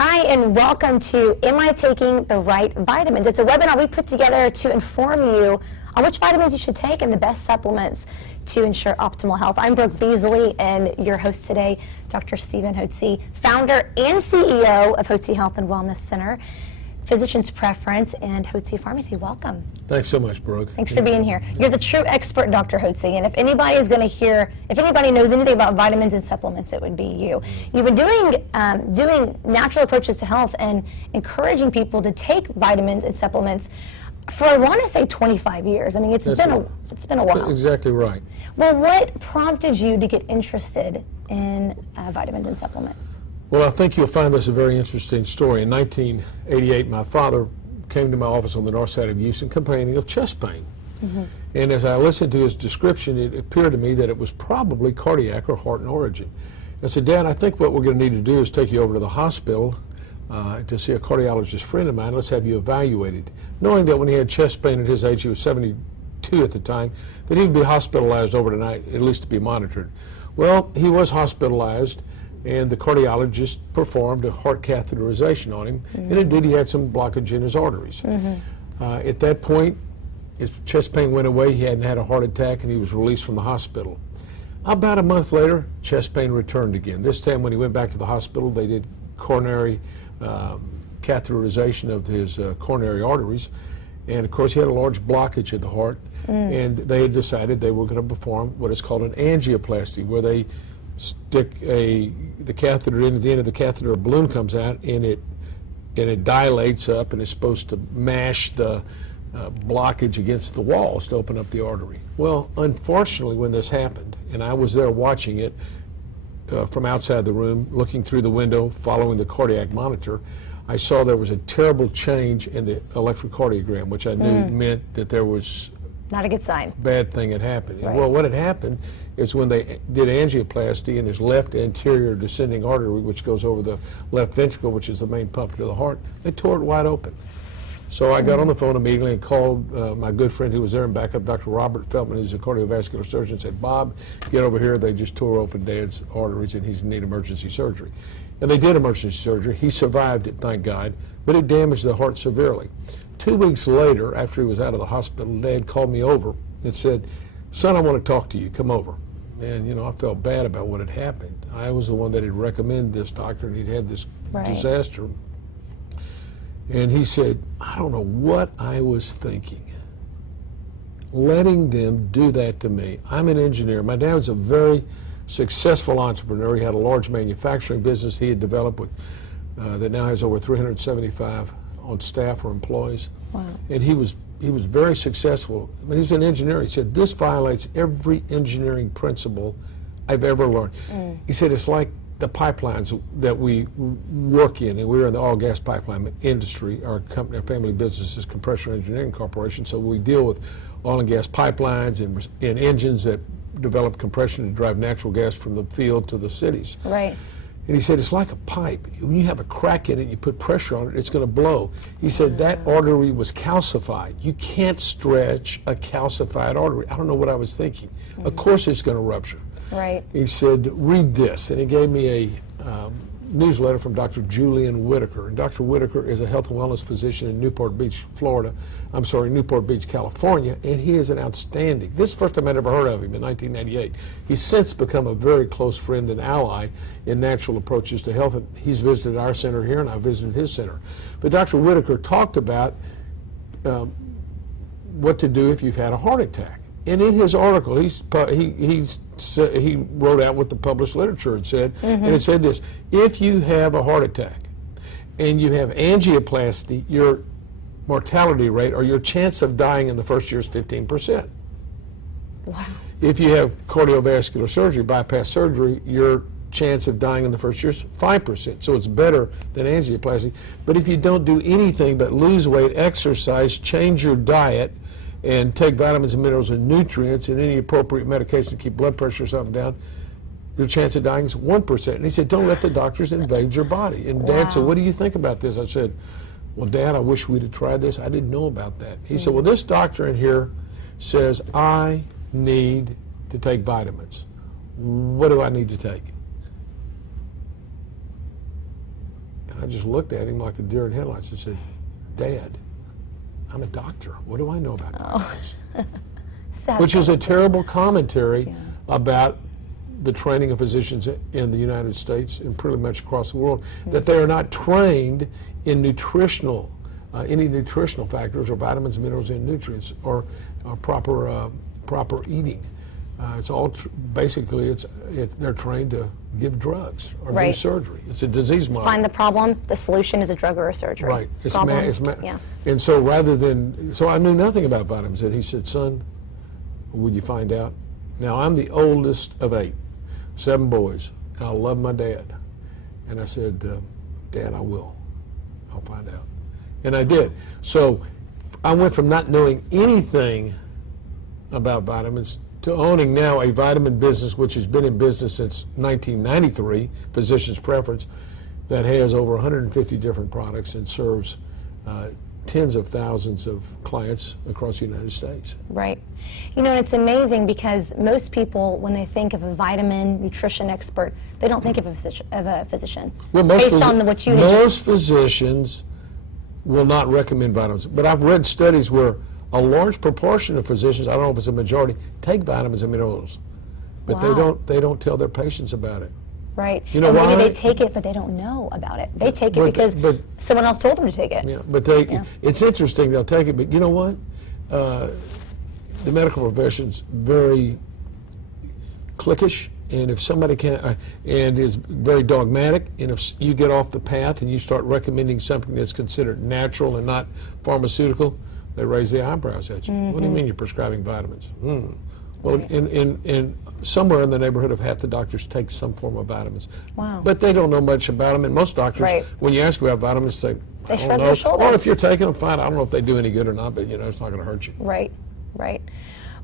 Hi, and welcome to Am I Taking the Right Vitamins? It's a webinar we put together to inform you on which vitamins you should take and the best supplements to ensure optimal health. I'm Brooke Beasley, and your host today, Dr. Stephen Hotze, founder and CEO of Hotze Health and Wellness Center, Physician's Preference, and Hotze Pharmacy. Welcome. Thanks so much, Brooke. Thanks for being here. You're the true expert, Dr. Hotze, and if anybody is going to hear, if anybody knows anything about vitamins and supplements, it would be you. You've been doing natural approaches to health and encouraging people to take vitamins and supplements for, I want to say, 25 years. I mean, it's been a while. Exactly right. Well, what prompted you to get interested in vitamins and supplements? Well, I think you'll find this a very interesting story. In 1988, my father came to my office on the north side of Houston complaining of chest pain. Mm-hmm. And as I listened to his description, it appeared to me that it was probably cardiac or heart in origin. I said, Dad, I think what we're going to need to do is take you over to the hospital to see a cardiologist friend of mine. Let's have you evaluated. Knowing that when he had chest pain at his age, he was 72 at the time, that he would be hospitalized overnight, at least to be monitored. Well, he was hospitalized, and the cardiologist performed a heart catheterization on him, mm-hmm. and indeed he had some blockage in his arteries. Mm-hmm. At that point, his chest pain went away, he hadn't had a heart attack, and he was released from the hospital. About a month later, chest pain returned again. This time when he went back to the hospital, they did coronary catheterization of his coronary arteries, and of course he had a large blockage in the heart, and they had decided they were going to perform what is called an angioplasty, where they stick the catheter in. At the end of the catheter, a balloon comes out, and it dilates up, and is supposed to mash the blockage against the walls to open up the artery. Well, unfortunately, when this happened, and I was there watching it from outside the room, looking through the window, following the cardiac monitor, I saw there was a terrible change in the electrocardiogram, which I knew meant that there was not a good sign. Bad thing had happened. Right. Well, what had happened is when they did angioplasty in his left anterior descending artery, which goes over the left ventricle, which is the main pump to the heart, they tore it wide open. So I got on the phone immediately and called my good friend who was there in backup, Dr. Robert Feltman, who's a cardiovascular surgeon, and said, Bob, get over here. They just tore open Dad's arteries and he's in need of emergency surgery. And they did emergency surgery. He survived it, thank God, but it damaged the heart severely. 2 weeks later, after he was out of the hospital, Dad called me over and said, son, I want to talk to you. Come over. And, you know, I felt bad about what had happened. I was the one that had recommended this doctor, and he'd had this disaster. And he said, I don't know what I was thinking, letting them do that to me. I'm an engineer. My dad was a very successful entrepreneur. He had a large manufacturing business he had developed with that now has over 375 on staff or employees. Wow. And he was very successful. I mean, he was an engineer. He said, this violates every engineering principle I've ever learned. He said, it's like the pipelines that we work in, and we're in the oil gas pipeline industry. Our company, our family business is Compression Engineering Corporation, so we deal with oil and gas pipelines and engines that develop compression to drive natural gas from the field to the cities. Right. And he said, it's like a pipe. When you have a crack in it, you put pressure on it, it's going to blow. He said, that artery was calcified. You can't stretch a calcified artery. I don't know what I was thinking. Of course it's going to rupture. Right. He said, read this. And he gave me a newsletter from Dr. Julian Whitaker. And Dr. Whitaker is a health and wellness physician in Newport Beach, California, and he is an outstanding. This is the first time I'd ever heard of him in 1998. He's since become a very close friend and ally in natural approaches to health. And he's visited our center here, and I visited his center. But Dr. Whitaker talked about what to do if you've had a heart attack. And in his article, he wrote out what the published literature had said, and it said this: if you have a heart attack and you have angioplasty, your mortality rate or your chance of dying in the first year is 15%. Wow. If you have cardiovascular surgery, bypass surgery, your chance of dying in the first year is 5%. So it's better than angioplasty. But if you don't do anything but lose weight, exercise, change your diet, and take vitamins and minerals and nutrients and any appropriate medication to keep blood pressure or something down, your chance of dying is 1%. And he said, don't let the doctors invade your body. And Dad said, what do you think about this? I said, well, Dad, I wish we'd have tried this. I didn't know about that. He said, well, this doctor in here says I need to take vitamins. What do I need to take? And I just looked at him like the deer in headlights and said, Dad, I'm a doctor. What do I know about vitamins? Which is a terrible commentary about the training of physicians in the United States and pretty much across the world, that they are not trained in nutritional, any nutritional factors or vitamins, minerals, and nutrients, or proper eating. It's all basically they're trained to give drugs or do surgery. It's a disease model. Find the problem. The solution is a drug or a surgery. Right. Yeah. And so so I knew nothing about vitamins. And he said, son, would you find out? Now I'm the oldest of 8, 7 boys. I love my dad. And I said, Dad, I will. I'll find out. And I did. So I went from not knowing anything about vitamins to owning now a vitamin business which has been in business since 1993, Physician's Preference, that has over 150 different products and serves tens of thousands of clients across the United States. Right. You know, it's amazing because most people, when they think of a vitamin nutrition expert, they don't think of a physician. Well, based on what you most physicians will not recommend vitamins. But I've read studies where a large proportion of physicians, I don't know if it's a majority, take vitamins and minerals, but they don't tell their patients about it. Right. You know or maybe why? they take it, but they don't know about it. They take it because someone else told them to take it. Yeah, but it's interesting, they'll take it, but you know what? The medical profession's very cliquish, and if somebody can't, and is very dogmatic, and if you get off the path and you start recommending something that's considered natural and not pharmaceutical, they raise the eyebrows at you. What do you mean you're prescribing vitamins? Well, in somewhere in the neighborhood of half the doctors take some form of vitamins. Wow. But they don't know much about them, and most doctors, when you ask about vitamins, say, they I don't shrug know. their shoulders. Or if you're taking them, fine. I don't know if they do any good or not, but you know, it's not going to hurt you. Right, right.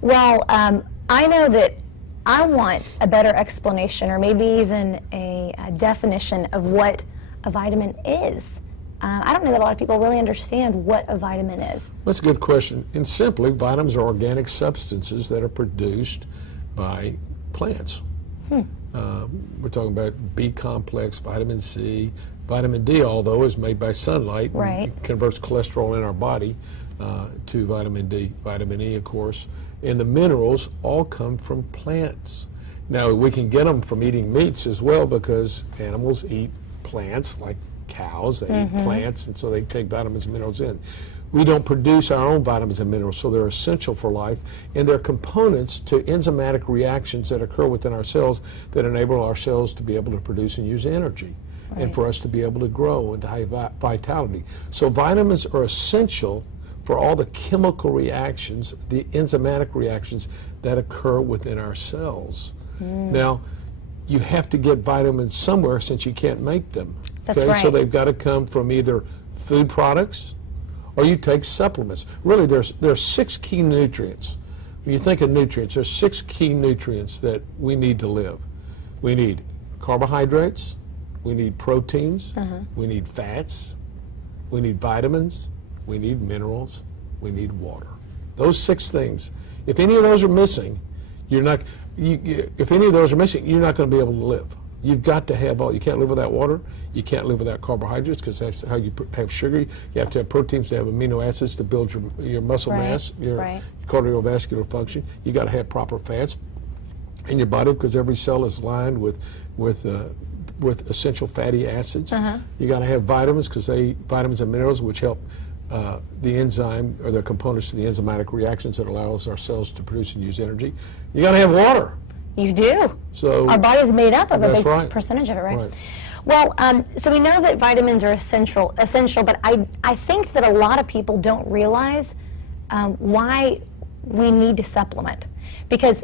Well, I know that I want a better explanation, or maybe even a definition of what a vitamin is. I don't know that a lot of people really understand what a vitamin is. That's a good question. And simply, vitamins are organic substances that are produced by plants. We're talking about B complex, vitamin C. Vitamin D, although, is made by sunlight. Right. It converts cholesterol in our body to vitamin D. Vitamin E, of course. And the minerals all come from plants. Now, we can get them from eating meats as well, because animals eat plants, like cows. They eat plants, and so they take vitamins and minerals in. We don't produce our own vitamins and minerals, so they're essential for life, and they're components to enzymatic reactions that occur within our cells that enable our cells to be able to produce and use energy, and for us to be able to grow and to have vitality. So vitamins are essential for all the chemical reactions, the enzymatic reactions that occur within our cells. Now, you have to get vitamins somewhere, since you can't make them. That's right. So they've got to come from either food products or you take supplements. Really, there's 6 key nutrients. When you think of nutrients, there's 6 key nutrients that we need to live. We need carbohydrates, we need proteins, we need fats, we need vitamins, we need minerals, we need water. Those 6 things. If any of those are missing, if any of those are missing, you're not going to be able to live. You've got to have all. You can't live without water. You can't live without carbohydrates, because that's how you have sugar. You have to have proteins to have amino acids to build your muscle mass, your cardiovascular function. You got to have proper fats in your body, because every cell is lined with essential fatty acids. You got to have vitamins, because vitamins and minerals, which help the enzyme, or the components to the enzymatic reactions that allows our cells to produce and use energy. You got to have water. You do. So our body's made up of a big right. percentage of it, right? Well, so we know that vitamins are essential, but I think that a lot of people don't realize why we need to supplement. Because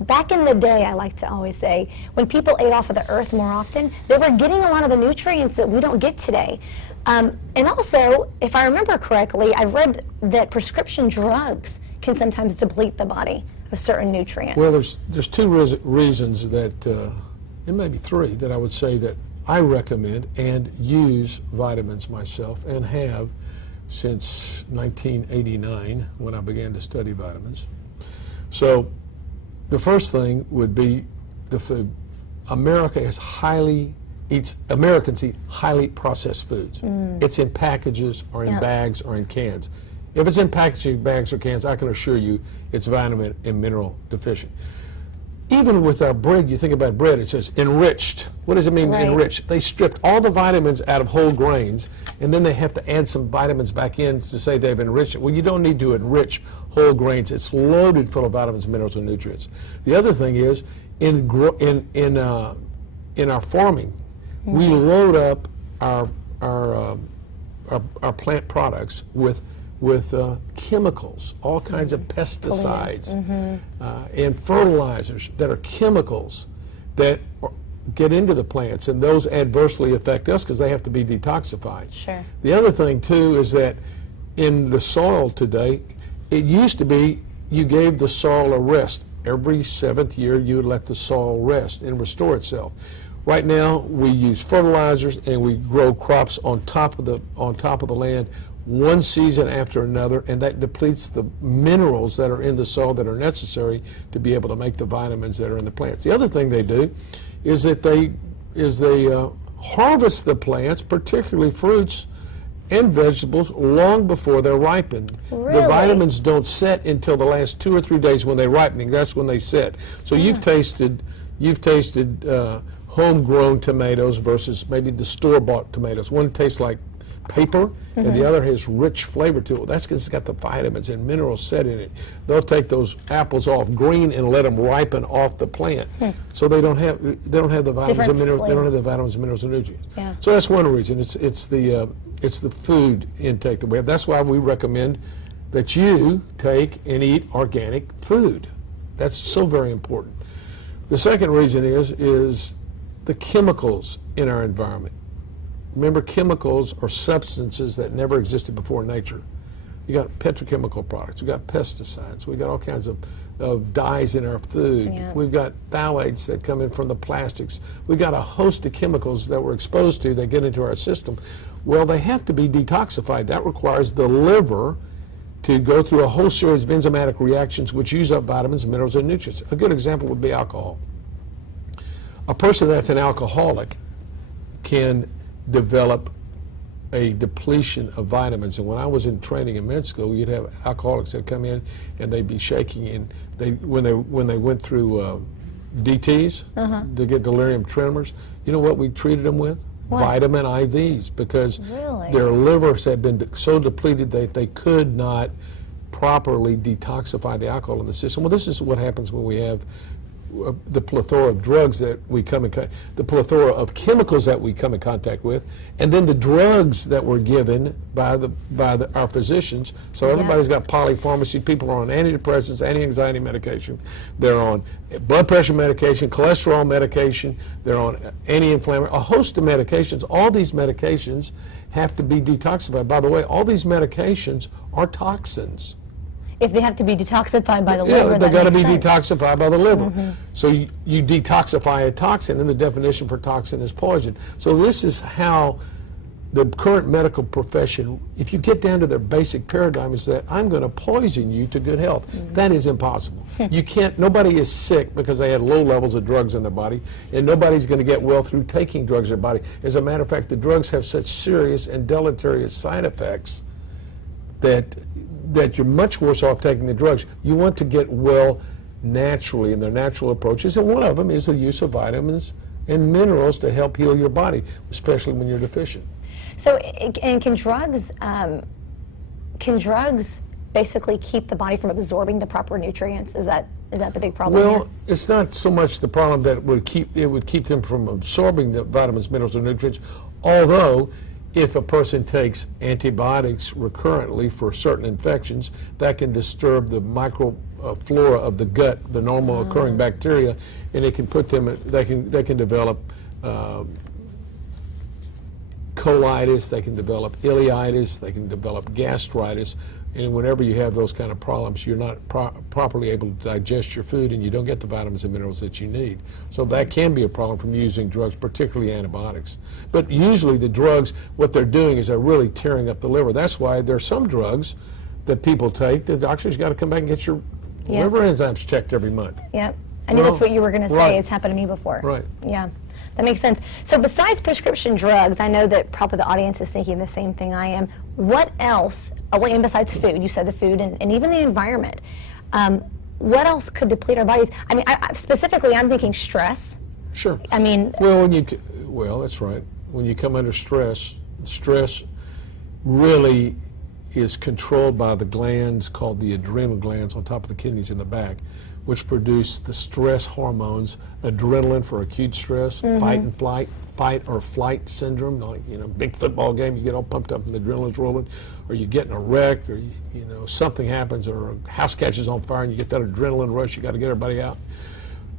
back in the day, I like to always say, when people ate off of the earth more often, they were getting a lot of the nutrients that we don't get today. And also, if I remember correctly, I read that prescription drugs can sometimes deplete the body of certain nutrients. Well, there's 2 reasons that, and maybe 3, that I would say that I recommend and use vitamins myself, and have since 1989, when I began to study vitamins. So the first thing would be the food. America is highly Americans eat highly processed foods. It's in packages or in bags or in cans. If it's in packaging, bags, or cans, I can assure you it's vitamin and mineral deficient. Even with our bread, you think about bread, it says enriched. What does it mean, enriched? They stripped all the vitamins out of whole grains, and then they have to add some vitamins back in to say they've enriched it. Well, you don't need to enrich whole grains. It's loaded full of vitamins, minerals, and nutrients. The other thing is, in our farming, we load up our plant products with chemicals, all kinds of pesticides and fertilizers that are chemicals that get into the plants, and those adversely affect us because they have to be detoxified. Sure. The other thing too is that in the soil today, it used to be you gave the soil a rest. Every 7th year you would let the soil rest and restore itself. Right now we use fertilizers and we grow crops on top of the land one season after another, and that depletes the minerals that are in the soil that are necessary to be able to make the vitamins that are in the plants. The other thing they do is that they harvest the plants, particularly fruits and vegetables, long before they're ripened. Really? The vitamins don't set until the last 2 or 3 days when they're ripening. That's when they set. So you've tasted homegrown tomatoes versus maybe the store-bought tomatoes. One tastes like paper, and the other has rich flavor to it. That's because it's got the vitamins and minerals set in it. They'll take those apples off green and let them ripen off the plant, so they don't have the vitamins and minerals. They don't have the vitamins, minerals, and nutrients. Yeah. So that's one reason. It's the food intake that we have. That's why we recommend that you take and eat organic food. That's so very important. The second reason is the chemicals in our environment. Remember, chemicals are substances that never existed before in nature. You got petrochemical products, we got pesticides, we got all kinds of dyes in our food. Yeah. We've got phthalates that come in from the plastics. We've got a host of chemicals that we're exposed to that get into our system. Well, they have to be detoxified. That requires the liver to go through a whole series of enzymatic reactions which use up vitamins, minerals, and nutrients. A good example would be alcohol. A person that's an alcoholic can develop a depletion of vitamins. And when I was in training in med school, you'd have alcoholics that come in and they'd be shaking, and when they went through DTs to get delirium tremors, you know what we treated them with? What? Vitamin IVs, because Really? their livers had been so depleted that they could not properly detoxify the alcohol in the system. Well, this is what happens when we have the plethora of drugs that we come in, the plethora of chemicals that we come in contact with, and then the drugs that were given by our physicians. So everybody's got polypharmacy. People are on antidepressants, anti-anxiety medication. They're on blood pressure medication, cholesterol medication. They're on anti-inflammatory, a host of medications. All these medications have to be detoxified. By the way, all these medications are toxins. If they have to be detoxified by the liver, they got to be sense. detoxified by the liver. So you detoxify a toxin, and the definition for toxin is poison. So this is how the current medical profession, if you get down to their basic paradigm, is that I'm going to poison you to good health. That is impossible. You can't. Nobody is sick because they had low levels of drugs in their body, and nobody's going to get well through taking drugs in their body. As a matter of fact, the drugs have such serious and deleterious side effects that you're much worse off taking the drugs. You want to get well naturally in their natural approaches, and one of them is the use of vitamins and minerals to help heal your body, especially when you're deficient. So, and can drugs basically keep the body from absorbing the proper nutrients? Is that the big problem Well, here? it's not so much the problem that it would keep them from absorbing the vitamins, minerals, and nutrients, although if a person takes antibiotics recurrently for certain infections, that can disturb the microflora of the gut, the normal occurring bacteria, and it can put them. They can develop colitis. They can develop ileitis. They can develop gastritis. And whenever you have those kind of problems, you're not properly able to digest your food, and you don't get the vitamins and minerals that you need. So that can be a problem from using drugs, particularly antibiotics. But usually the drugs, what they're doing is they're really tearing up the liver. That's why there are some drugs that people take. The doctor's got to come back and get your liver enzymes checked every month. Yep. I knew that's what you were going to say. Right. It's happened to me before. Right. Yeah. That makes sense. So besides prescription drugs, I know that probably the audience is thinking the same thing I am. What else, and besides food, you said the food and even the environment, what else could deplete our bodies? I mean, specifically, I'm thinking stress. Sure. I mean, well, that's right. When you come under stress, stress really is controlled by the glands called the adrenal glands on top of the kidneys in the back, which produce the stress hormones, adrenaline for acute stress, fight or flight syndrome, like, big football game, you get all pumped up and the adrenaline's rolling, or you get in a wreck, or something happens, or a house catches on fire and you get that adrenaline rush, you got to get everybody out.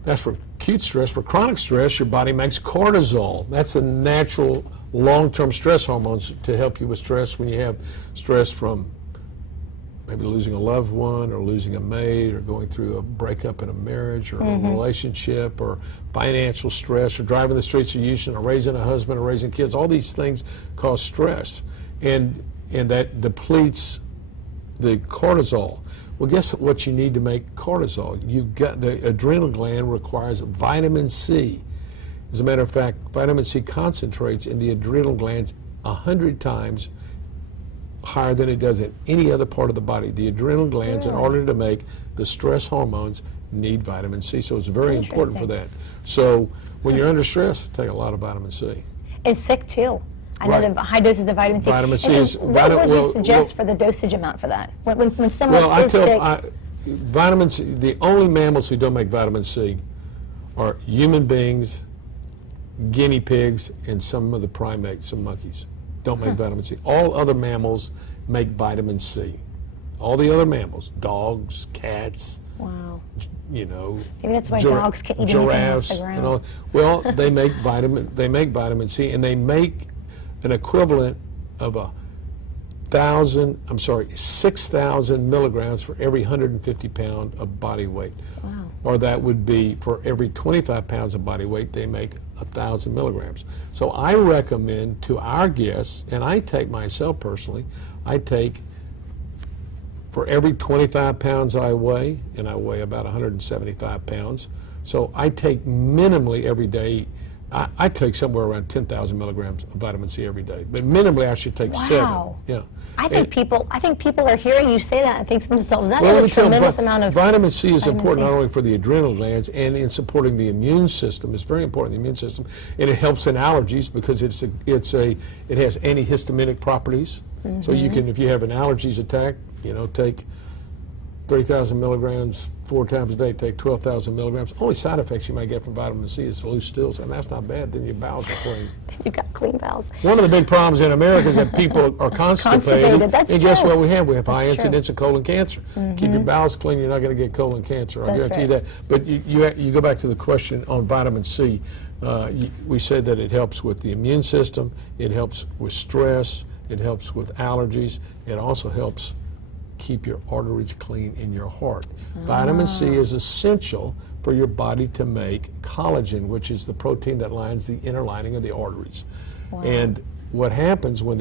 That's for acute stress. For chronic stress, your body makes cortisol. That's the natural long-term stress hormones to help you with stress when you have stress from maybe losing a loved one, or losing a mate, or going through a breakup in a marriage, or a relationship, or financial stress, or driving the streets of Houston, or raising a husband, or raising kids. All these things cause stress, and that depletes the cortisol. Well, guess what you need to make cortisol? The adrenal gland requires vitamin C. As a matter of fact, vitamin C concentrates in the adrenal glands 100 times higher than it does in any other part of the body. The adrenal glands, in order to make the stress hormones, need vitamin C. So it's very important for that. So when you're under stress, take a lot of vitamin C. And sick too. I know the high doses of vitamin C. Vitamin C is... What would you suggest for the dosage amount for that? When someone is sick... Vitamin C, the only mammals who don't make vitamin C are human beings, guinea pigs, and some of the primates, some monkeys. Don't make vitamin C. All other mammals make vitamin C. All the other mammals, dogs, cats, maybe that's why dogs can't eat giraffes, anything off the ground. Well, they make vitamin C, and they make an equivalent of 6,000 milligrams for every 150 pound of body weight. Wow. Or that would be for every 25 pounds of body weight, they make 1,000 milligrams. So I recommend to our guests, and I take myself personally, I take for every 25 pounds I weigh, and I weigh about 175 pounds, so I take minimally every day. I take somewhere around 10,000 milligrams of vitamin C every day, but minimally I should take 7. Yeah. I think people are hearing you say that and think to themselves, that is a tremendous amount of vitamin C is important not only for the adrenal glands and in supporting the immune system. It's very important in the immune system, and it helps in allergies because it has antihistaminic properties. So you can, if you have an allergies attack, take 3,000 milligrams 4 times a day, take 12,000 milligrams. Only side effects you might get from vitamin C is loose stools, and that's not bad. Then your bowels are clean. You've got clean bowels. One of the big problems in America is that people are constipated. That's and guess true. what we have? We have high incidence of colon cancer. Keep your bowels clean, you're not going to get colon cancer. I guarantee you that. But you go back to the question on vitamin C. We said that it helps with the immune system. It helps with stress. It helps with allergies. It also helps keep your arteries clean in your heart. Vitamin C is essential for your body to make collagen, which is the protein that lines the inner lining of the arteries. And what happens when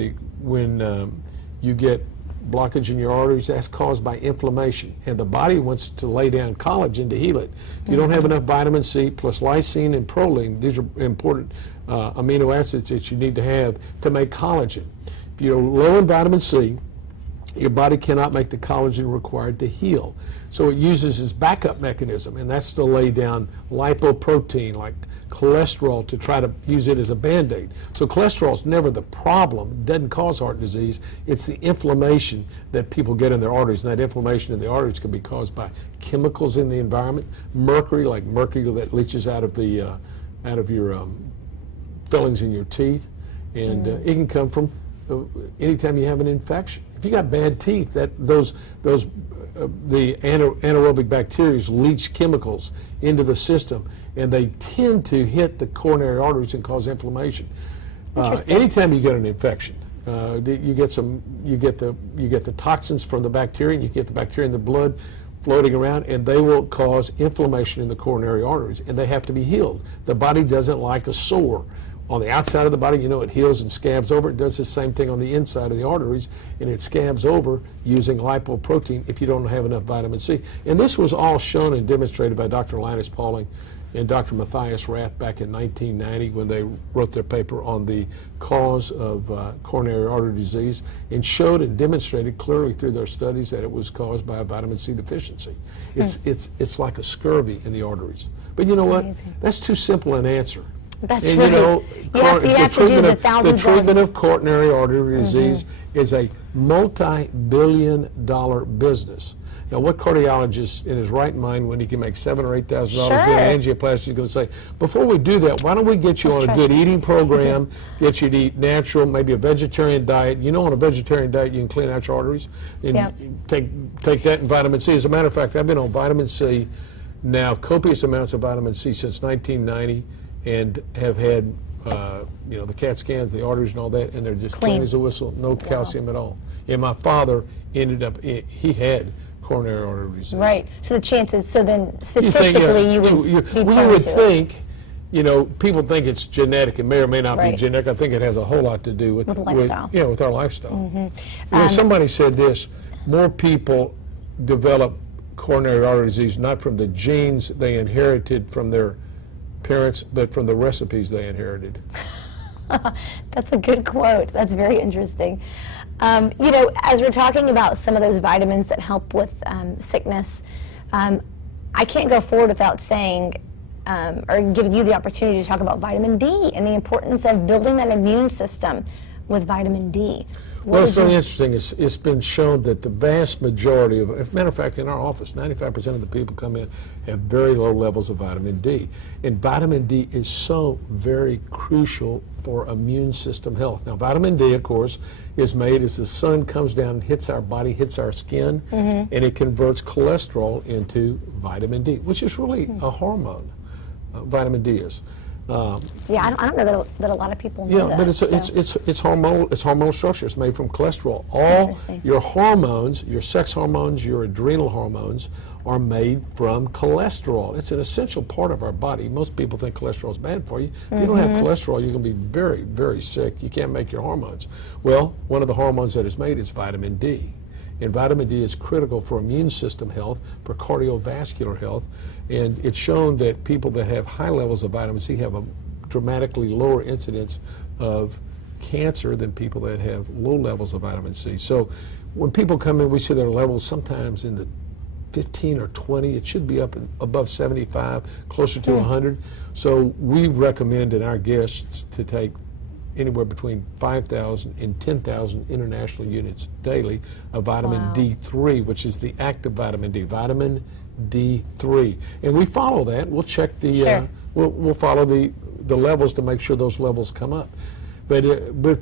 you get blockage in your arteries, that's caused by inflammation. And the body wants to lay down collagen to heal it. If you don't have enough vitamin C plus lysine and proline, these are important amino acids that you need to have to make collagen. If you're low in vitamin C, your body cannot make the collagen required to heal. So it uses its backup mechanism, and that's to lay down lipoprotein like cholesterol to try to use it as a Band-Aid. So cholesterol is never the problem. It doesn't cause heart disease. It's the inflammation that people get in their arteries, and that inflammation in the arteries can be caused by chemicals in the environment, mercury, like mercury that leaches out of your fillings in your teeth, and it can come from anytime you have an infection. If you got bad teeth, the anaerobic bacteria leach chemicals into the system, and they tend to hit the coronary arteries and cause inflammation. Anytime you get an infection, you get the toxins from the bacteria, and you get the bacteria in the blood floating around, and they will cause inflammation in the coronary arteries, and they have to be healed. The body doesn't like a sore. On the outside of the body, it heals and scabs over. It does the same thing on the inside of the arteries, and it scabs over using lipoprotein if you don't have enough vitamin C. And this was all shown and demonstrated by Dr. Linus Pauling and Dr. Matthias Rath back in 1990 when they wrote their paper on the cause of coronary artery disease, and showed and demonstrated clearly through their studies that it was caused by a vitamin C deficiency. It's like a scurvy in the arteries. But you know what? That's too simple an answer. That's and right. you know, You have to do the thousands the treatment of coronary artery disease is a multi-billion-dollar business. Now, what cardiologist in his right mind, when he can make $7,000 or $8,000 doing angioplasty, is going to say, before we do that, why don't we get you on a good eating program, get you to eat natural, maybe a vegetarian diet. You know, on a vegetarian diet, you can clean out your arteries. And take that and vitamin C. As a matter of fact, I've been on vitamin C now, copious amounts of vitamin C since 1990, and have had, you know, the CAT scans, the arteries and all that, and they're just clean as a whistle, no calcium at all. And my father ended up, he had coronary artery disease. Right. So the chances, so then statistically you would be prone we would to think, you know, people think it's genetic. It may or may not be Right. genetic. I think it has a whole lot to do with lifestyle. with our lifestyle. You know, somebody said this, more people develop coronary artery disease not from the genes they inherited from their parents, but from the recipes they inherited. That's a good quote. That's very interesting. You know, as we're talking about some of those vitamins that help with sickness, I can't go forward without saying, or giving you the opportunity to talk about vitamin D and the importance of building that immune system with vitamin D. Well, it's very interesting. It's been shown that the vast majority of, as a matter of fact, in our office, 95% of the people come in have very low levels of vitamin D. And vitamin D is so very crucial for immune system health. Now, vitamin D, of course, is made as the sun comes down and hits our body, hits our skin, and it converts cholesterol into vitamin D, which is really a hormone. Vitamin D is. Yeah, I don't know that a lot of people know that. But it's hormonal structure. It's made from cholesterol. All your hormones, your sex hormones, your adrenal hormones, are made from cholesterol. It's an essential part of our body. Most people think cholesterol is bad for you. If you don't have cholesterol, you're going to be very, very sick. You can't make your hormones. Well, one of the hormones that is made is vitamin D. And vitamin D is critical for immune system health, for cardiovascular health, and it's shown that people that have high levels of vitamin C have a dramatically lower incidence of cancer than people that have low levels of vitamin C. So when people come in, we see their levels sometimes in the 15 or 20. It should be up above 75, closer to 100. So we recommend in our guests to take anywhere between 5,000 and 10,000 international units daily of vitamin D3, which is the active vitamin D, vitamin D3. And we follow that. We'll check the, we'll follow the levels to make sure those levels come up. But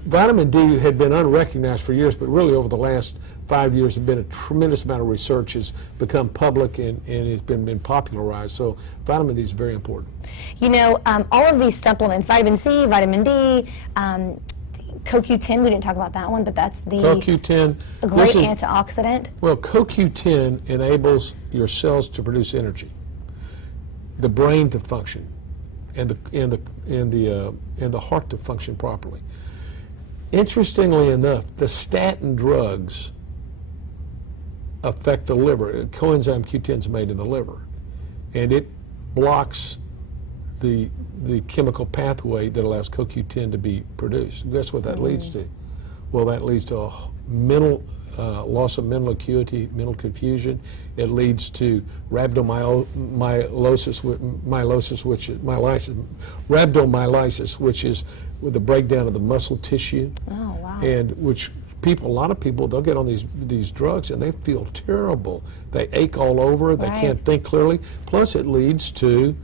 vitamin D had been unrecognized for years, but really over the last 5 years have been a tremendous amount of research has become public and it's been popularized. So vitamin D is very important. You know, all of these supplements, vitamin C, vitamin D, CoQ10, we didn't talk about that one, but that's the CoQ10, a great antioxidant. Well, CoQ10 enables your cells to produce energy, the brain to function, and the heart to function properly. Interestingly enough, the statin drugs affect the liver. Coenzyme Q10 is made in the liver, and it blocks the chemical pathway that allows CoQ10 to be produced. Guess what that leads to? Well, that leads to a mental loss of mental acuity, mental confusion. It leads to rhabdomyolysis, which is with the breakdown of the muscle tissue. Oh, wow. And which a lot of people, they'll get on these drugs and they feel terrible. They ache all over. They can't think clearly. Plus, it leads to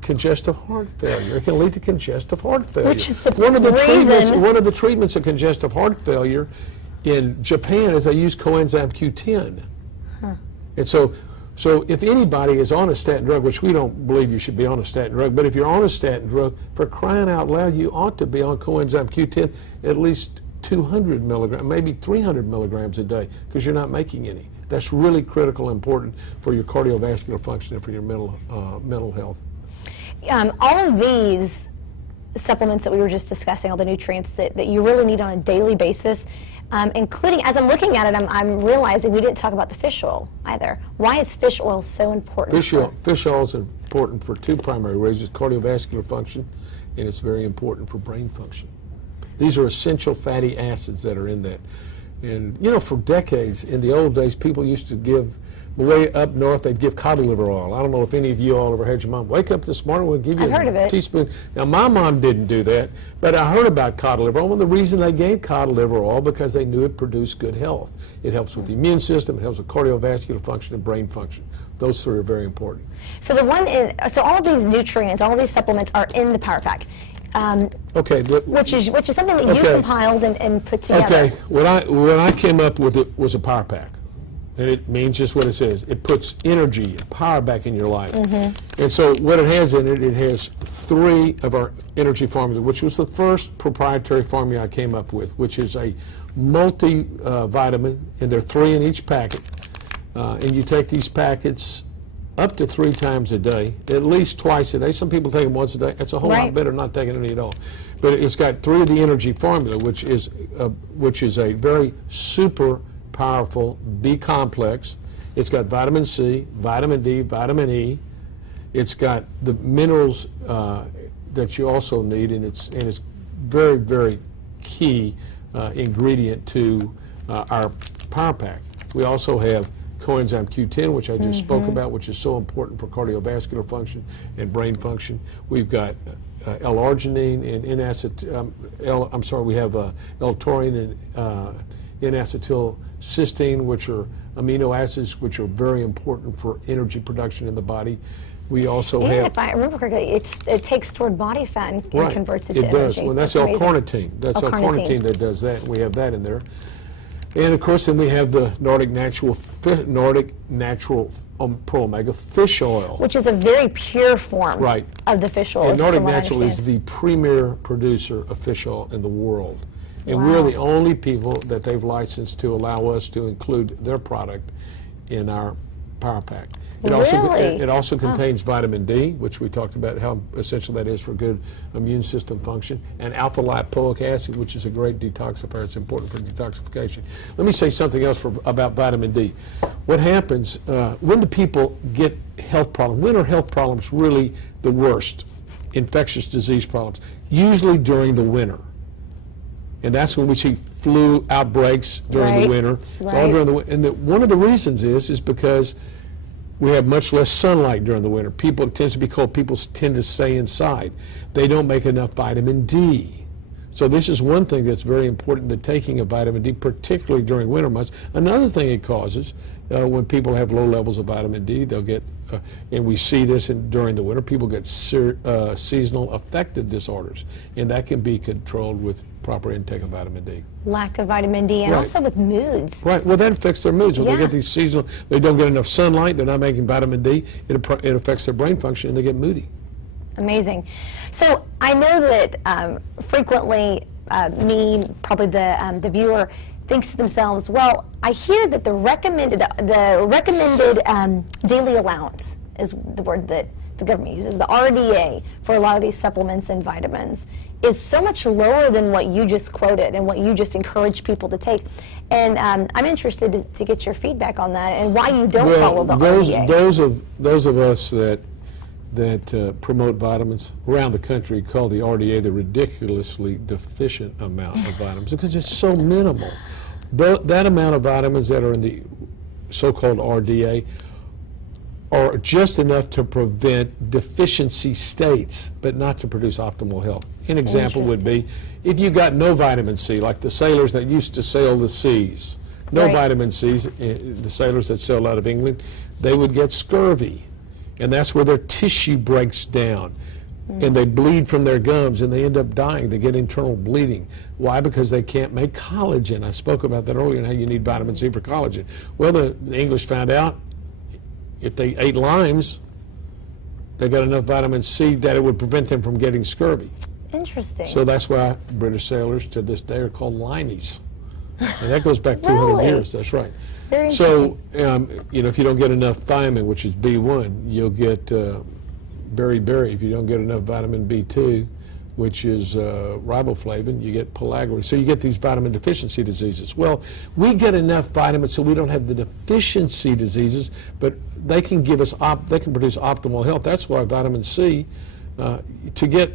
congestive heart failure. It can lead to congestive heart failure. Which is the one of the reason treatments of congestive heart failure in Japan is they use coenzyme Q10. And so if anybody is on a statin drug, which we don't believe you should be on a statin drug, but if you're on a statin drug, for crying out loud, you ought to be on coenzyme Q10 at least 200 milligrams, maybe 300 milligrams a day, because you're not making any. That's really critical, important for your cardiovascular function and for your mental health. All of these supplements that we were just discussing, all the nutrients that you really need on a daily basis, including, as I'm looking at it, I'm realizing we didn't talk about the fish oil either. Why is fish oil so important? Fish oil is important for two primary reasons: cardiovascular function, and it's very important for brain function. These are essential fatty acids that are in that. And you know, for decades, in the old days, people used to give, way up north, they'd give cod liver oil. I don't know if any of you all ever had your mom wake up this morning, we'll give you I've heard of a it. teaspoon. Now, my mom didn't do that, but I heard about cod liver oil. Well, the reason they gave cod liver oil because they knew it produced good health. It helps with the immune system, it helps with cardiovascular function and brain function. Those three are very important. So so all of these nutrients, all of these supplements are in the Power Pack. Okay. Which is something that you compiled and put together. Okay. What I came up with it was a Power Pack. And it means just what it says. It puts energy and power back in your life. And so what it has in it, it has 3 of our energy formula, which was the first proprietary formula I came up with, which is a multivitamin, and there are 3 in each packet. And you take these packets up to 3 times a day, at least twice a day. Some people take them once a day. It's a whole lot better than not taking any at all. But it's got 3 of the energy formula, which is a very super powerful B complex. It's got vitamin C, vitamin D, vitamin E. It's got the minerals that you also need, and it's very, very key ingredient to our Power Pack. We also have coenzyme Q10, which I just spoke about, which is so important for cardiovascular function and brain function. We've got L-arginine and we have L-taurine and N-acetylcysteine, which are amino acids which are very important for energy production in the body. We also have, if I remember correctly, it takes stored body fat and converts it to energy. It does. Well, that's L-carnitine. That's L-carnitine that does that. We have that in there. And of course, then we have the Nordic Natural Pro Omega fish oil, which is a very pure form of the fish oil. And Nordic Natural is the premier producer of fish oil in the world. And we're the only people that they've licensed to allow us to include their product in our Power Pack. It also contains vitamin D, which we talked about how essential that is for good immune system function, and alpha lipoic acid, which is a great detoxifier. It's important for detoxification. Let me say something else about vitamin D. What happens, when do people get health problems? When are health problems really the worst? Infectious disease problems. Usually during the winter. And that's when we see flu outbreaks during the winter. It's all during the winter. And one of the reasons is because we have much less sunlight during the winter. It tends to be cold. People tend to stay inside. They don't make enough vitamin D. So this is one thing that's very important, the taking of vitamin D, particularly during winter months. Another thing it causes, when people have low levels of vitamin D, they'll get, and we see this during the winter, people get seasonal affective disorders, and that can be controlled with proper intake of vitamin D. Lack of vitamin D, and also with moods. Right, well that affects their moods. When they get these seasonal, they don't get enough sunlight, they're not making vitamin D, it affects their brain function, and they get moody. Amazing. So I know that frequently probably the viewer thinks to themselves, well, I hear that the recommended daily allowance is the word that the government uses, the RDA for a lot of these supplements and vitamins, is so much lower than what you just quoted and what you just encourage people to take. And I'm interested to get your feedback on that and why you don't follow the RDA. Those of us that promote vitamins around the country call the RDA the ridiculously deficient amount of vitamins because it's so minimal. That amount of vitamins that are in the so-called RDA are just enough to prevent deficiency states, but not to produce optimal health. An example would be if you got no vitamin C, like the sailors that used to sail the seas, no vitamin C, the sailors that sailed out of England, they would get scurvy. And that's where their tissue breaks down. And they bleed from their gums and they end up dying. They get internal bleeding. Why? Because they can't make collagen. I spoke about that earlier and how you need vitamin C for collagen. Well, the English found out if they ate limes, they got enough vitamin C that it would prevent them from getting scurvy. Interesting. So that's why British sailors to this day are called limeys. And that goes back 200 years. That's right. Very so, if you don't get enough thiamine, which is B1, you'll get beriberi. If you don't get enough vitamin B2, which is riboflavin, you get pellagra. So you get these vitamin deficiency diseases. Well, we get enough vitamins so we don't have the deficiency diseases, but they can give us, they can produce optimal health. That's why vitamin C, to get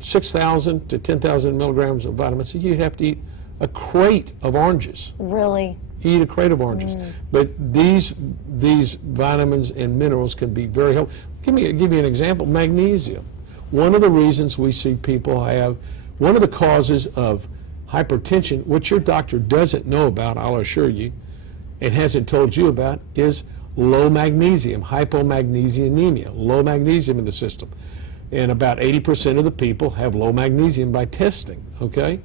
6,000 to 10,000 milligrams of vitamin C, you'd have to eat a crate of oranges. Really? Eat a crate of oranges. But these vitamins and minerals can be very helpful. Give you an example, magnesium. One of the reasons we see people have, one of the causes of hypertension, which your doctor doesn't know about, I'll assure you, and hasn't told you about, is low magnesium, hypomagnesemia, low magnesium in the system. And about 80% of the people have low magnesium by testing, okay?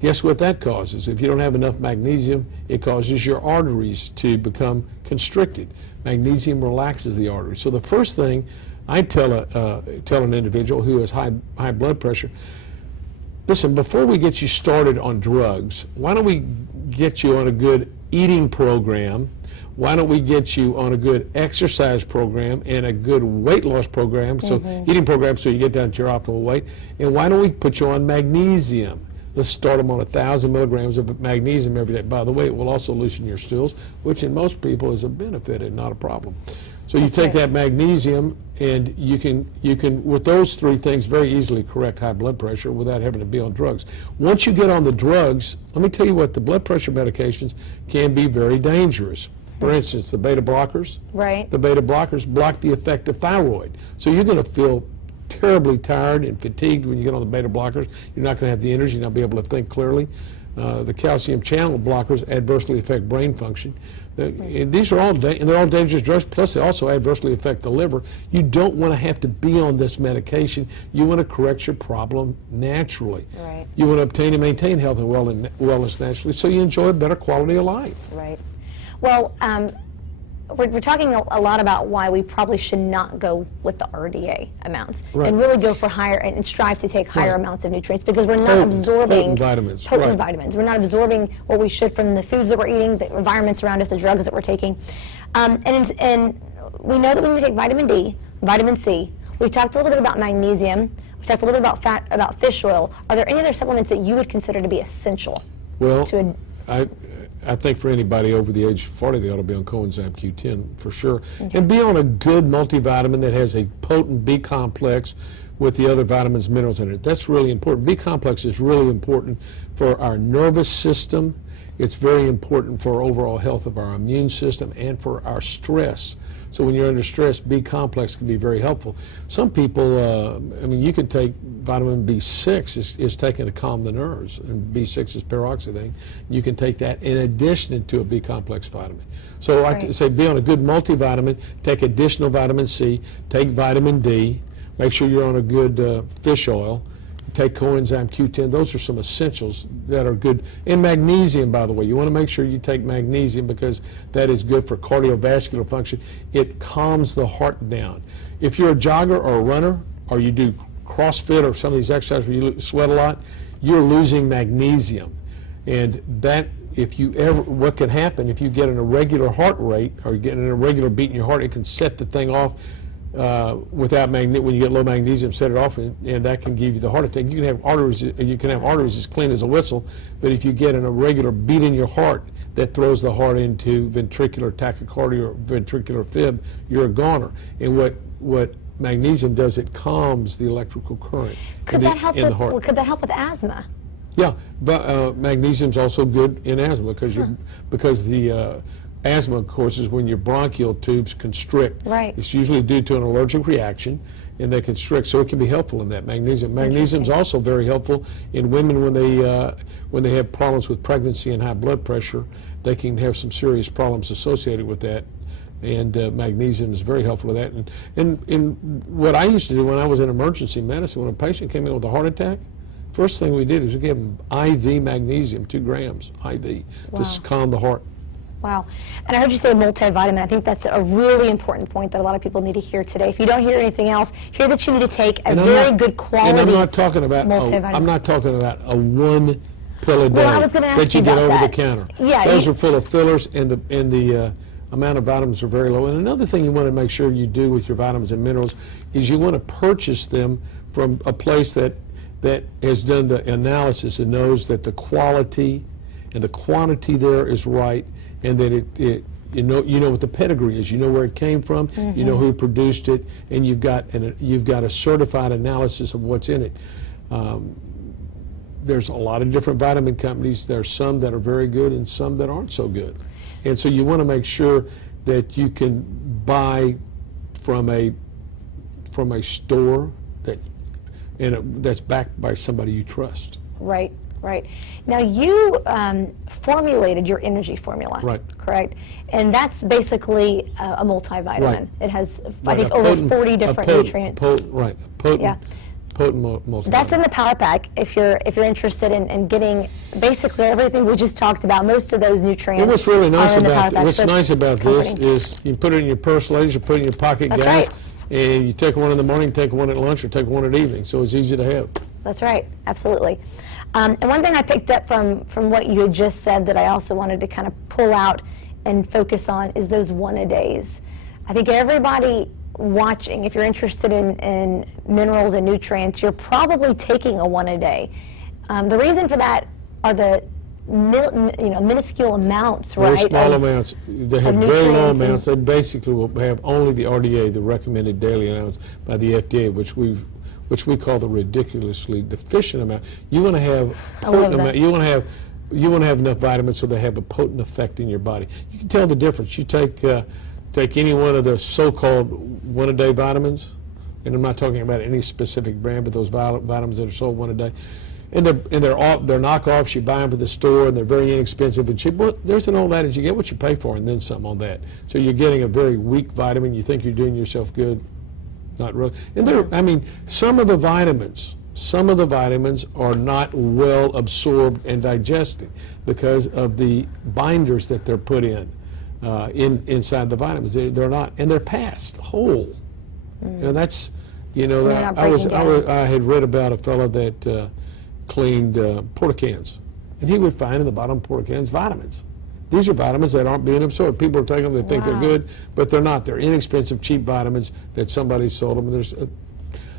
Guess what that causes? If you don't have enough magnesium, it causes your arteries to become constricted. Magnesium relaxes the arteries. So the first thing I tell an individual who has high blood pressure, listen, before we get you started on drugs, why don't we get you on a good eating program? Why don't we get you on a good exercise program and a good weight loss program, so eating program so you get down to your optimal weight, and why don't we put you on magnesium? Let's start them on 1,000 milligrams of magnesium every day. By the way, it will also loosen your stools, which in most people is a benefit and not a problem. So you take that magnesium, and you can, with those three things, very easily correct high blood pressure without having to be on drugs. Once you get on the drugs, let me tell you what, the blood pressure medications can be very dangerous. For instance, the beta blockers. Right. The beta blockers block the effect of thyroid. So you're going to feel terribly tired and fatigued when you get on the beta blockers. You're not going to have the energy, not be able to think clearly. The calcium channel blockers adversely affect brain function. These are all, and they're all dangerous drugs, plus they also adversely affect the liver. You don't want to have to be on this medication. You want to correct your problem naturally. Right. You want to obtain and maintain health and wellness naturally, so you enjoy a better quality of life. Right. Well, we're talking a lot about why we probably should not go with the RDA amounts and really go for higher and strive to take higher amounts of nutrients, because we're not absorbing vitamins. Vitamins. We're not absorbing what we should from the foods that we're eating, the environments around us, the drugs that we're taking. And we know that when we take vitamin D, vitamin C, we talked a little bit about magnesium, we talked a little bit about fish oil. Are there any other supplements that you would consider to be essential? Well, I think for anybody over the age of 40, they ought to be on coenzyme Q10 for sure. And be on a good multivitamin that has a potent B complex with the other vitamins, minerals in it. That's really important. B complex is really important for our nervous system. It's very important for overall health of our immune system and for our stress. So when you're under stress, B complex can be very helpful. Some people, I mean, you can take vitamin B6 is taken to calm the nerves, and B6 is peroxidase. You can take that in addition to a B complex vitamin. So I say be on a good multivitamin, take additional vitamin C, take vitamin D, make sure you're on a good fish oil, take coenzyme Q10. Those are some essentials that are good. And magnesium, by the way, you want to make sure you take magnesium because that is good for cardiovascular function. It calms the heart down. If you're a jogger or a runner, or you do CrossFit or some of these exercises where you sweat a lot, you're losing magnesium. And that, if you ever, what can happen if you get an irregular heart rate or you get an irregular beat in your heart, it can set the thing off without when you get low magnesium, set it off, and that can give you the heart attack. You can have arteries as clean as a whistle, but if you get an irregular beat in your heart, that throws the heart into ventricular tachycardia or ventricular fib, you're a goner. And what magnesium does, it calms the electrical current in the heart. Could that help with asthma? Yeah, but magnesium's also good in asthma because the asthma, of course, is when your bronchial tubes constrict. Right. It's usually due to an allergic reaction, and they constrict, so it can be helpful in that. Magnesium is also very helpful in women when they have problems with pregnancy and high blood pressure. They can have some serious problems associated with that, and magnesium is very helpful to that. And what I used to do when I was in emergency medicine, when a patient came in with a heart attack, first thing we did is we gave them IV magnesium, 2 grams IV, to calm the heart. Wow. And I heard you say multivitamin. I think that's a really important point that a lot of people need to hear today. If you don't hear anything else, hear that you need to take a very good quality multivitamin. And I'm not talking about a 1 pill a day that you get over the counter. Yeah, those are full of fillers, and the amount of vitamins are very low. And another thing you want to make sure you do with your vitamins and minerals is you want to purchase them from a place that that has done the analysis and knows that the quality and the quantity there is right, and that you know what the pedigree is, you know where it came from, you know who produced it, and you've got a certified analysis of what's in it. There's a lot of different vitamin companies. There's some that are very good and some that aren't so good, and so you want to make sure that you can buy from a store that's backed by somebody you trust. Right, right. Now you formulated your energy formula, right? Correct, and that's basically a multivitamin. Right. It has, Right. I think, over 40 different nutrients. Right, potent multivitamin. That's in the Power Pack. If you're interested in getting basically everything we just talked about, most of those nutrients. And what's really nice are in the about Power Pack. what's nice about this is you put it in your purse, ladies. You put it in your pocket, That's guys, right. and you take one in the morning, take one at lunch, or take one at evening. So it's easy to have. That's right, absolutely. And one thing I picked up from what you had just said that I also wanted to kind of pull out and focus on is those one-a-days. I think everybody watching, if you're interested in minerals and nutrients, you're probably taking a one-a-day. The reason for that are the minuscule amounts, right? Very small amounts. They have very low amounts. They basically will have only the RDA, the recommended daily allowance by the FDA, which we call the ridiculously deficient amount. You want to have potent amount. You want to have enough vitamins so they have a potent effect in your body. You can tell the difference. You take any one of the so-called one-a-day vitamins, and I'm not talking about any specific brand, but those vitamins that are sold one a day, and they're knockoffs. You buy them at the store, and they're very inexpensive and cheap. Well, there's an old adage: you get what you pay for, and then some on that. So you're getting a very weak vitamin. You think you're doing yourself good. Not really. And some of the vitamins are not well absorbed and digested because of the binders that they're put inside the vitamins. They're not, and they're passed whole. And that's, I had read about a fellow that cleaned porta cans, and he would find in the bottom of porta cans vitamins. These are vitamins that aren't being absorbed. People are taking them, they think they're good, but they're not. They're inexpensive, cheap vitamins that somebody sold them. And there's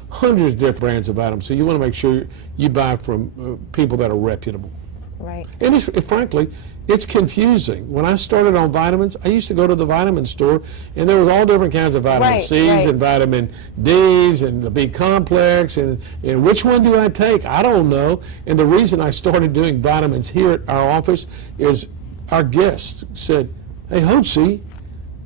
hundreds of different brands of vitamins. So you want to make sure you buy from people that are reputable. Right. And frankly, it's confusing. When I started on vitamins, I used to go to the vitamin store, and there was all different kinds of vitamin C's and vitamin D's and the B complex, and which one do I take? I don't know. And the reason I started doing vitamins here at our office is our guest said, "Hey, Hotze,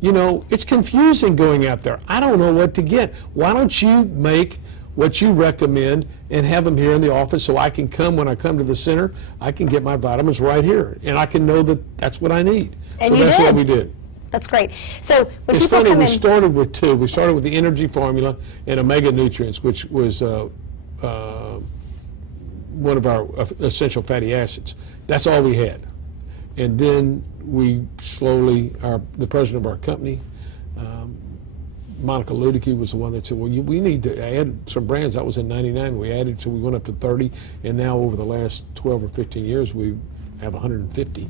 it's confusing going out there. I don't know what to get. Why don't you make what you recommend and have them here in the office so I can come when I come to the center, I can get my vitamins right here, and I can know that that's what I need." And so that's what we did. That's great. So when it's people funny, come we in, started with two. We started with the energy formula and omega nutrients, which was one of our essential fatty acids. That's all we had. And then we slowly, the president of our company, Monica Ludicky, was the one that said, well, we need to add some brands. That was in '99. We added, so we went up to 30, and now over the last 12 or 15 years, we have 150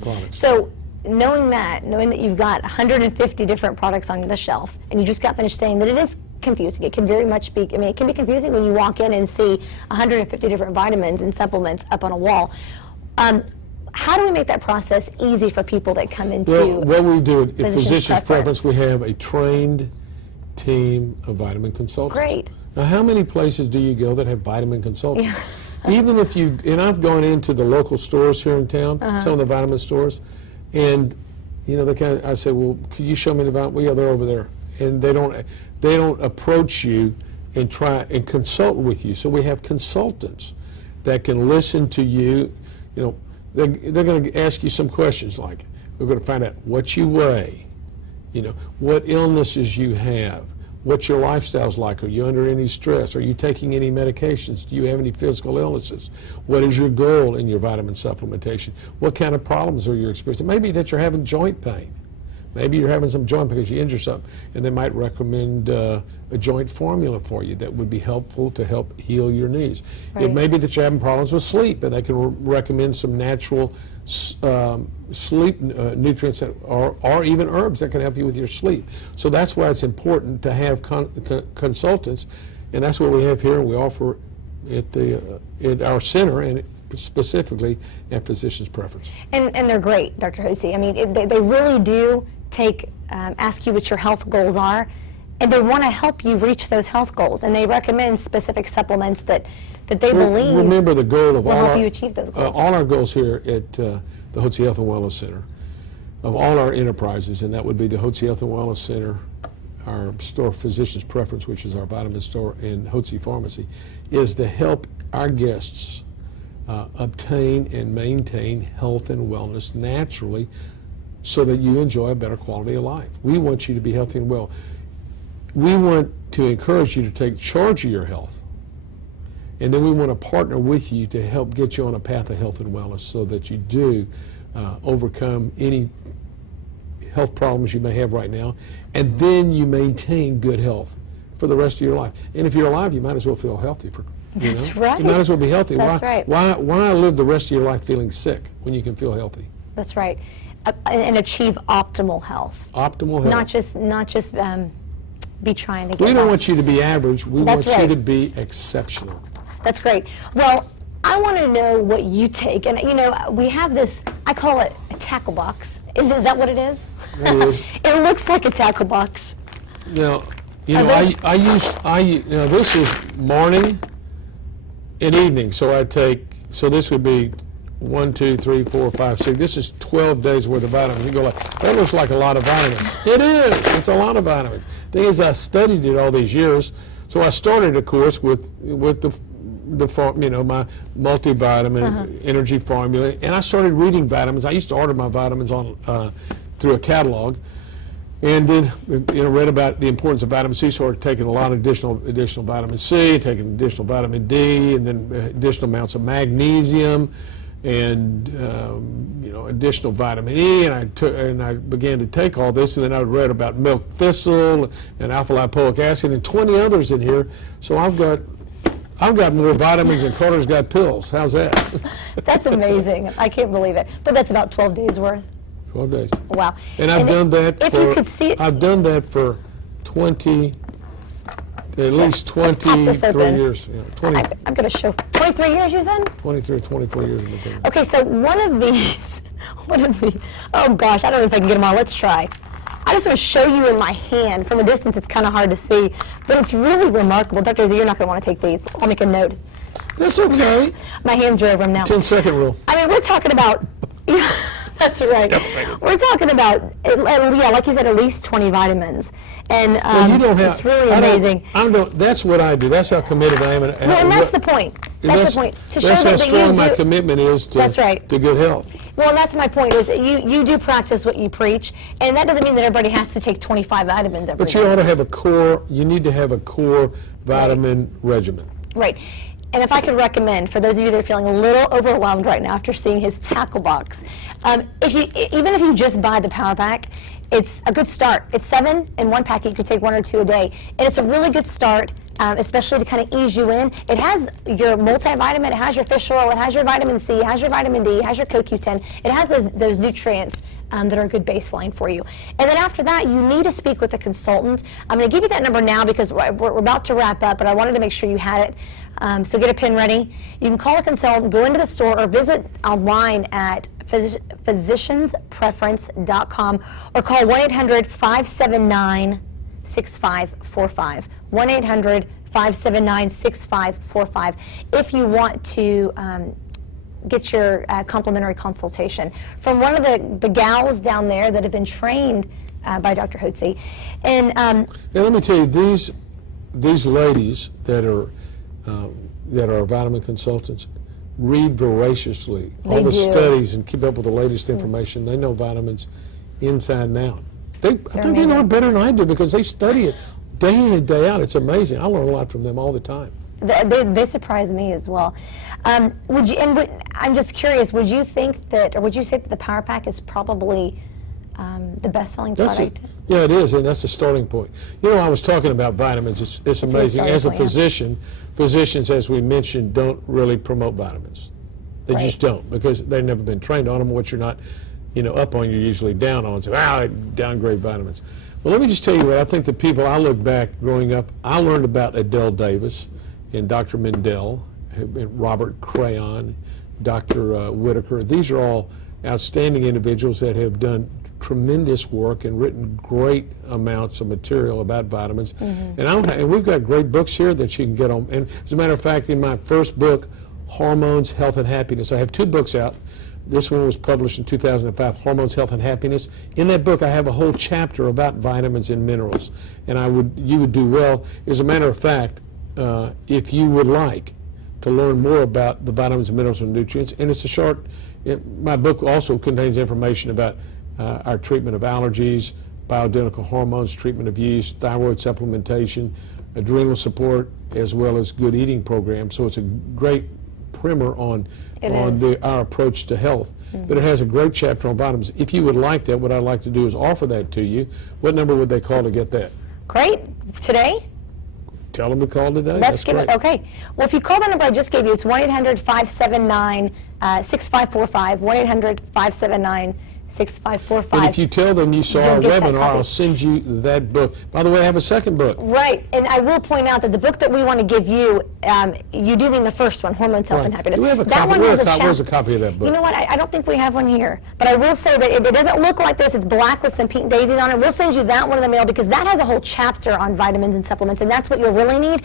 products. So knowing that you've got 150 different products on the shelf, and you just got finished saying that it is confusing. It can very much be, it can be confusing when you walk in and see 150 different vitamins and supplements up on a wall. How do we make that process easy for people that come into what we do at Physician's Preference, we have a trained team of vitamin consultants. Great. Now, how many places do you go that have vitamin consultants? Even if and I've gone into the local stores here in town, some of the vitamin stores, and I say, well, can you show me the vitamin? Well, yeah, they're over there, and they don't approach you and try and consult with you. So we have consultants that can listen to you. They're going to ask you some questions like, we're going to find out what you weigh, what illnesses you have, what your lifestyle's like. Are you under any stress? Are you taking any medications? Do you have any physical illnesses? What is your goal in your vitamin supplementation? What kind of problems are you experiencing? Maybe that you're having joint pain. Maybe you're having some joint because you injured something, and they might recommend a joint formula for you that would be helpful to help heal your knees. It may be that you're having problems with sleep, and they can recommend some natural sleep nutrients or even herbs that can help you with your sleep. So that's why it's important to have consultants, and that's what we have here. We offer at our center, and specifically at physician's preference. And they're great, Dr. Hotze. I mean, they really do ask you what your health goals are, and they want to help you reach those health goals, and they recommend specific supplements that they believe remember the goal of will all help you achieve those goals. all our goals here at the Hotze Health and Wellness Center, of all our enterprises, and that would be the Hotze Health and Wellness Center, our store Physician's Preference, which is our vitamin store, and Hotze Pharmacy, is to help our guests obtain and maintain health and wellness naturally so that you enjoy a better quality of life. We want you to be healthy and well. We want to encourage you to take charge of your health, and then we want to partner with you to help get you on a path of health and wellness so that you do overcome any health problems you may have right now, and then you maintain good health for the rest of your life. And if you're alive, you might as well feel healthy. That's right. You might as well be healthy. That's right. Why live the rest of your life feeling sick when you can feel healthy? That's right. And achieve optimal health. Optimal health. Not just be trying to get We don't by. want you to be average. We That's want you right. to be exceptional. That's great. Well, I want to know what you take. And, you know, we have this, I call it a tackle box. Is that what it is? It is. It looks like a tackle box. Now, those- this is morning and evening. So this would be 1, 2, 3, 4, 5, 6. This is 12 days worth of vitamins. You go like, that looks like a lot of vitamins. It is. It's a lot of vitamins. The thing is, I studied it all these years. So I started a course with my multivitamin energy formula, and I started reading vitamins. I used to order my vitamins on through a catalog, and then read about the importance of vitamin C. Started taking a lot of additional vitamin C, taking additional vitamin D, and then additional amounts of magnesium, and additional vitamin E. And I began to take all this, and then I read about milk thistle and alpha lipoic acid and 20 others in here. So I've got more vitamins than Carter's got pills. How's that? That's amazing. I can't believe it. But that's about 12 days worth. 12 days. Wow. And I've done that if you could see it, I've done that for at least 23 years. Yeah, 20, I'm going to show 23 years, you said? 23 or 24 years I've been doing it. Okay, so one of the, oh gosh, I don't know if I can get them all. Let's try. I just want to show you in my hand. From a distance, it's kind of hard to see, but it's really remarkable. Dr. Hotze, you're not going to want to take these. I'll make a note. That's okay. My hands are over them now. 10-second rule. I mean, we're talking about, that's right. We're talking about, like you said, at least 20 vitamins. And it's really amazing. That's what I do. That's how committed I am. And that's the point. That's the point. To show that's how that strong my you do, commitment is to, that's right. to good health. Well, and that's my point, is that you do practice what you preach, and that doesn't mean that everybody has to take 25 vitamins every But day. you ought to have a core, you need to have a core vitamin regimen. Right. And if I could recommend, for those of you that are feeling a little overwhelmed right now after seeing his tackle box, even if you just buy the Power Pack, it's a good start. It's 7 in one packet. You can take 1 or 2 a day. And it's a really good start, especially to kind of ease you in. It has your multivitamin, it has your fish oil, it has your vitamin C, it has your vitamin D, it has your CoQ10. It has those nutrients that are a good baseline for you. And then after that, you need to speak with a consultant. I'm going to give you that number now because we're about to wrap up, but I wanted to make sure you had it. So get a pen ready. You can call a consultant, go into the store, or visit online at physicianspreference.com, or call 1-800-579-6545. 1-800-579-6545 if you want to get your complimentary consultation from one of the gals down there that have been trained by Dr. Hotze. And let me tell you, these ladies that are vitamin consultants read voraciously all the studies and keep up with the latest information. They know vitamins inside and out. I think they know it better than I do because they study it day in and day out. It's amazing. I learn a lot from them all the time. They surprise me as well. I'm just curious, would you think that, or would you say that the Power Pack is probably the best-selling product? Yeah, it is, and that's the starting point. I was talking about vitamins. It's amazing. As a physician, physicians, as we mentioned, don't really promote vitamins. They just don't, because they've never been trained on them. What you're not, up on, you're usually down on. So, I downgrade vitamins. Well, let me just tell you what I think. The people I look back growing up, I learned about Adele Davis and Dr. Mendel, Robert Crayon, Dr. Whitaker. These are all outstanding individuals that have done tremendous work and written great amounts of material about vitamins. And we've got great books here that you can get on. And as a matter of fact, in my first book, Hormones, Health, and Happiness, I have 2 books out. This one was published in 2005, Hormones, Health, and Happiness. In that book, I have a whole chapter about vitamins and minerals. And you would do well. As a matter of fact, if you would like to learn more about the vitamins and minerals and nutrients, and it's a short, my book also contains information about our treatment of allergies, bioidentical hormones, treatment of yeast, thyroid supplementation, adrenal support, as well as good eating programs. So it's a great primer on our approach to health. But it has a great chapter on vitamins. If you would like that, what I'd like to do is offer that to you. What number would they call to get that? Great. Today? Tell them to call today. Let's That's give great. it. Okay. Well, if you call the number I just gave you, it's 1-800-579-6545. 1-800-579-6545. And if you tell them you saw You'll our get that webinar, copy. I'll send you that book. By the way, I have a second book. Right, and I will point out that the book that we want to give you, you do mean the first one, Hormones, Health, and Happiness. Do we have a that copy? one has a Where's a copy of that book? You know what? I don't think we have one here, but I will say that it doesn't look like this. It's black with some pink daisies on it. We'll send you that one in the mail because that has a whole chapter on vitamins and supplements, and that's what you'll really need.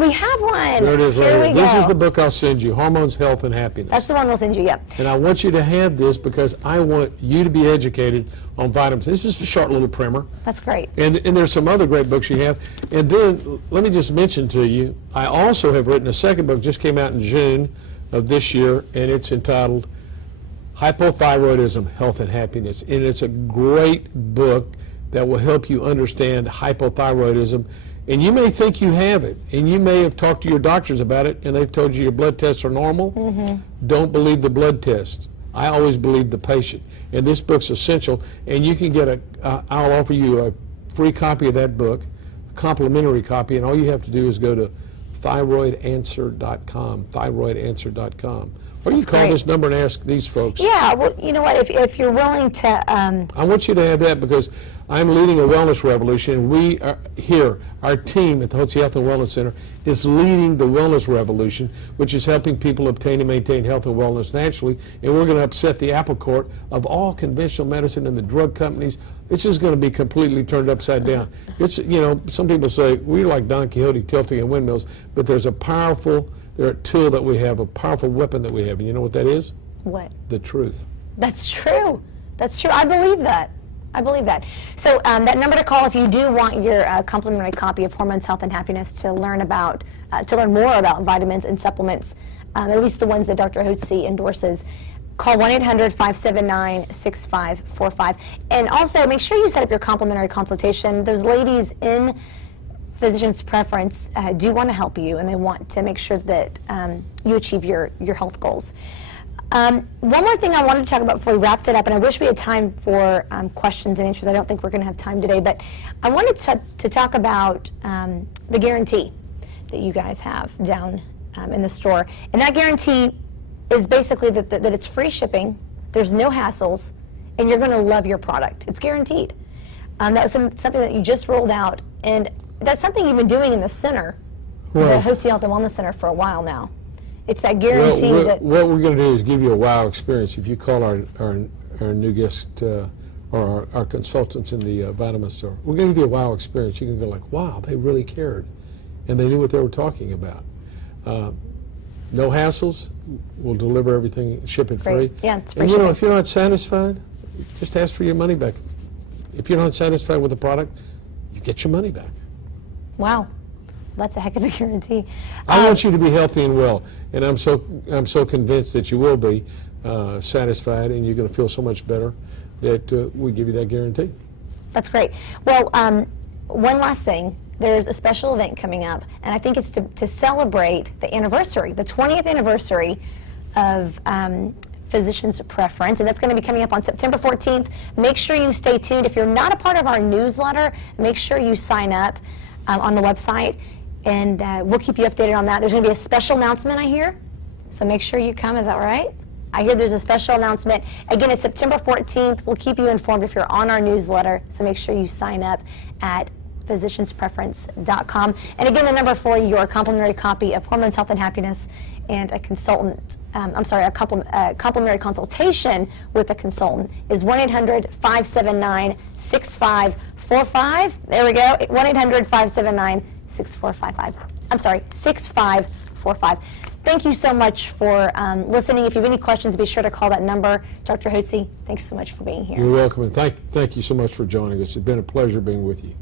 We have one. There it is Here right we here. This go. is the book I'll send you, Hormones, Health, and Happiness. That's the one we'll send you, yep. And I want you to have this because I want you to be educated on vitamins. This is a short little primer. That's great. And there's some other great books you have. And then let me just mention to you, I also have written a second book, just came out in June of this year, and it's entitled Hypothyroidism, Health, and Happiness. And it's a great book that will help you understand hypothyroidism. And you may think you have it, and you may have talked to your doctors about it, and they've told you your blood tests are normal. Don't believe the blood test. I always believe the patient. And this book's essential, and you can get I'll offer you a free copy of that book, a complimentary copy, and all you have to do is go to thyroidanswer.com, thyroidanswer.com. Or you call this number and ask these folks. Yeah, well, you know what, if you're willing to... I want you to have that because I'm leading a wellness revolution, and we are here, our team at the Hotze Health and Wellness Center is leading the wellness revolution, which is helping people obtain and maintain health and wellness naturally, and we're going to upset the apple cart of all conventional medicine and the drug companies. It's just going to be completely turned upside down. It's, some people say, we're like Don Quixote tilting in windmills, but there's a tool that we have, a powerful weapon that we have, and you know what that is? What? The truth. That's true. That's true. I believe that. I believe that. So that number to call if you do want your complimentary copy of Hormones, Health, and Happiness to learn more about vitamins and supplements, at least the ones that Dr. Hotze endorses. Call 1-800-579-6545. And also make sure you set up your complimentary consultation. Those ladies in Physician's Preference do want to help you, and they want to make sure that you achieve your health goals. One more thing I wanted to talk about before we wrapped it up, and I wish we had time for questions and answers. I don't think we're going to have time today, but I wanted to talk about the guarantee that you guys have down in the store. And that guarantee is basically that it's free shipping, there's no hassles, and you're going to love your product. It's guaranteed. That was something that you just rolled out, and that's something you've been doing in the center, the Hotze Health and Wellness Center, for a while now. It's that guarantee that... What we're going to do is give you a wow experience. If you call our new guest or our consultants in the vitamin store, we're going to give you a wow experience. You can go like, wow, they really cared, and they knew what they were talking about. No hassles. We'll deliver everything, ship it free. Yeah, it's free and shipping. if you're not satisfied, just ask for your money back. If you're not satisfied with the product, you get your money back. Wow. That's a heck of a guarantee. I want you to be healthy and well, and I'm so convinced that you will be satisfied, and you're going to feel so much better that we give you that guarantee. That's great. Well, one last thing. There's a special event coming up, and I think it's to celebrate the anniversary, the 20th anniversary of Physician's Preference, and that's going to be coming up on September 14th. Make sure you stay tuned. If you're not a part of our newsletter, make sure you sign up on the website, and we'll keep you updated on that. There's going to be a special announcement, I hear, so make sure you come. Is that right? I hear there's a special announcement. Again, it's September 14th. We'll keep you informed if you're on our newsletter, so make sure you sign up at physicianspreference.com. And again, the number for your complimentary copy of Hormones, Health, and Happiness and a complimentary consultation with a consultant is 1-800-579-6545. There we go, 1-800-579-6455. I'm sorry, 6545. Thank you so much for listening. If you have any questions, be sure to call that number. Dr. Hotze, thanks so much for being here. You're welcome, and thank you so much for joining us. It's been a pleasure being with you.